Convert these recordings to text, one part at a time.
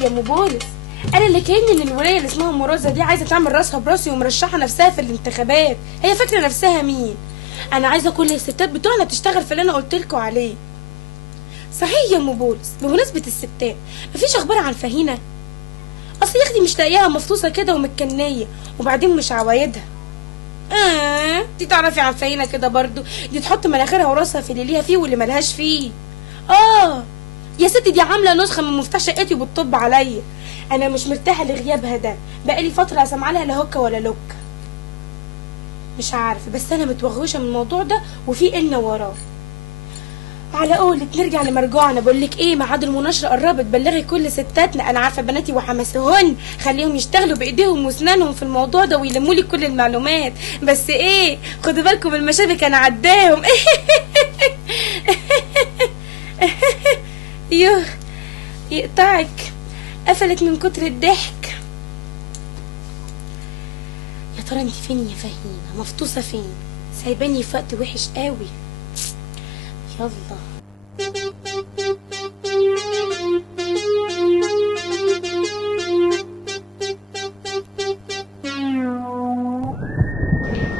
يا ام بولس، انا اللي كأن الولايه اللي اسمها مرازة دي عايزه تعمل راسها براسي ومرشحه نفسها في الانتخابات. هي فاكره نفسها مين؟ انا عايزه كل الستات بتوعنا تشتغل في اللي انا قلت لكم عليه. صحيح يا ام بولس، بمناسبه الستات مفيش اخبار عن فهينه؟ اصل يا اختي مش لاقياها مفطوسه كده ومتكنيه، وبعدين مش عوايدها. دي تعرفي عن فهينه كده برضو، دي تحط مناخيرها وراسها في اللي ليها فيه واللي ملهاش فيه. يا ستي دي عامله نسخه من مفتاح شقتي وبتطب عليا. انا مش مرتاحه لغيابها ده، بقالي فتره سامعه لها لا هكه ولا لوكه. مش عارفه، بس انا متوغوشه من الموضوع ده وفي إلنا وراه. على قولك نرجع لمرجوعنا، بقول لك ايه، ميعاد المناقشه قربت، بلغي كل ستاتنا، انا عارفه بناتي وحماسهن، خليهم يشتغلوا بايديهم واسنانهم في الموضوع ده ويلموا لي كل المعلومات، بس ايه خدوا بالكم المشابك انا عداهم. يوه يقطعك، قفلت من كتر الضحك. يا ترى انت فين يا فهيمه؟ مفطوسه فين؟ سايباني في وقت وحش قوي. يلا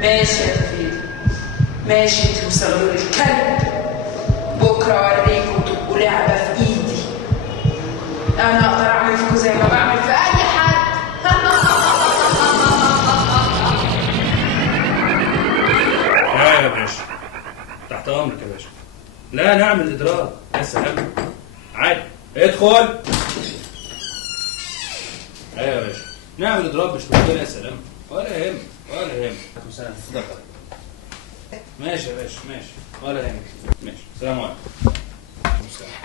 ماشي يا تفيد، ماشي انت وصغير الكلب، بكره اوريكم تبقوا لعبه في ايدي. انا اقدر اعمل فيكم زي ما بعمل في اي حد. لا يا باشا، تحت امرك يا باشا. لا نعمل اضراب. يا سلام، عادي ادخل. ايوه يا باشا، نعمل اضراب مش مشكله. يا سلام، ولا يهم ولا يهم. مساء الخير. ماشي يا باشا، ماشي ولا يهمك. ماشي، السلام عليكم.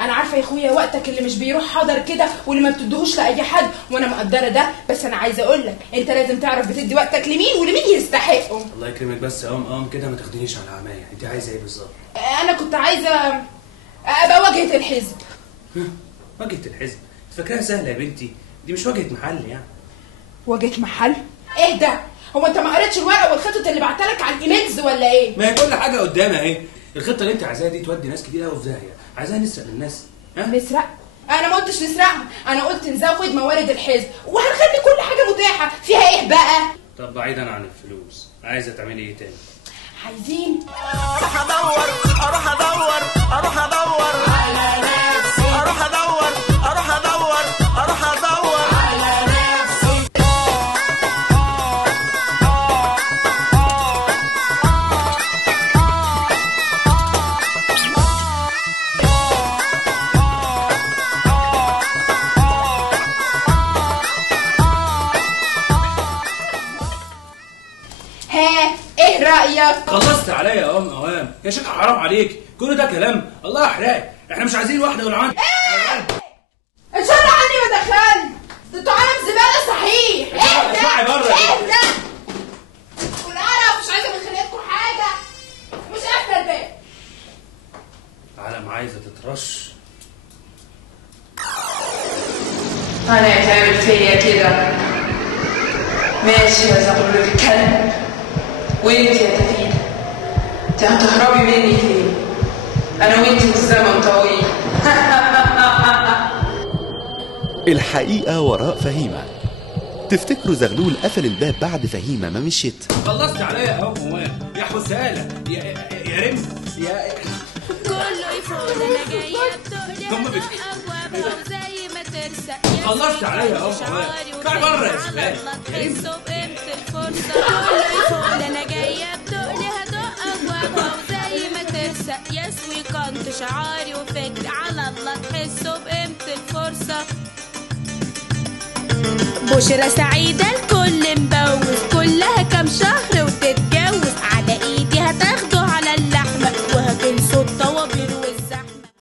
انا عارفه يا اخويا وقتك اللي مش بيروح حاضر كده واللي ما بتديهوش لاي حد، وانا مقدره ده، بس انا عايزه اقول لك انت لازم تعرف بتدي وقتك لمين ولمين يستحقه. الله يكرمك، بس قام كده ما تاخدينيش على عمايه. انت عايزه ايه بالظبط؟ انا كنت عايزه ابقى واجهه الحزب. واجهه الحزب؟ فاكراها سهله يا بنتي، دي مش واجهه محل يعني. واجهه محل؟ ايه ده؟ هو انت ما قريتش الورقه والخطط اللي بعتها لك على الايميلز ولا ايه؟ ما هي كل حاجه قدامها اهي. الخطه اللي انت عايزاها دي تودي ناس كتير قوي في داهيه. عايزاها نسرق من الناس. نسرق؟ انا ما قلتش نسرقها، انا قلت نزود موارد الحزب وهنخلي كل حاجه متاحه. فيها ايه بقى؟ طب بعيدا عن الفلوس، عايزه تعملي ايه تاني؟ عايزين اروح ادور اروح ادور اروح ادور على نفسي، اروح ادور اروح ادور اروح ادور على نفسي. ها ايه رايك؟ خلصت عليا يا اوام يا شيخ، حرام عليك، كل ده كلام الله يحرقك. احنا مش عايزين واحده ولا عندي. ان شاء الله عني ما دخلني، انتوا عالم زباله صحيح. ايه ده؟ اطلعي بره. ايه ده؟ والقرف مش عايزه من خلقتكم حاجه، مش قافله الباب. عالم عايزه تترش. انا هتعمل فيا كده؟ ماشي يا زغلول الكلب. وانت يا تفيدة انت هتهربي مني فين؟ انا وانت والزمن طويل. الحقيقة وراء فهيمة. تفتكروا زغلول قفل الباب بعد فهيمة ما مشيت؟ خلصت عليا يا اوام يا حسالة يا رمز يا كله يفوز. انا جايه بتقلي زي ما ترسق. خلصت عليا يا اوام. اطلعي بره يا زباله. تحسوا بقيمه الفرصه. كله يفوز. انا جايه بتقلي هدق ابوابها وزي ما ترسق. يسوي كنت شعاري وفكري على الله. تحسوا بقيمه الفرصه. بشرى سعيده لكل